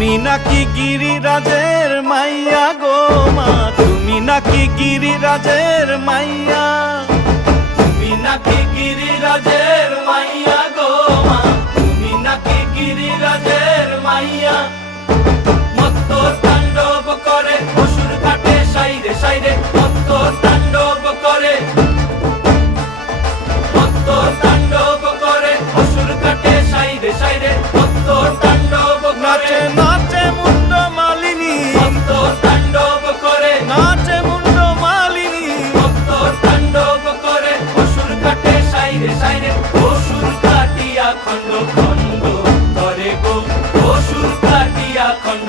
তুমি নাকি গিরিরাজের মাইয়া গো মা, তুমি নাকি গিরিরাজের মাইয়া, তুমি নাকি গিরিরাজের মাইয়া গো মা, তুমি নাকি গিরিরাজের মাইয়া। মত্ত তাণ্ডব করে অসুর কাটে সাইরে সাইরে, মত্ত তাণ্ডব করে, মত্ত তাণ্ডব করে অসুর কাটে সাইরে সাইরে, মত্ত তাণ্ডব করে। নাচে মুন্ড মালিনী, মত্ত তাণ্ডব করে, নাচে মুন্ড মালিনী, মত্ত তাণ্ডব করে অসুর কাটে সাইরে সাইরে, অসুর কাটিয়া খণ্ড খণ্ড করে গো, অসুর কাটিয়া খণ্ড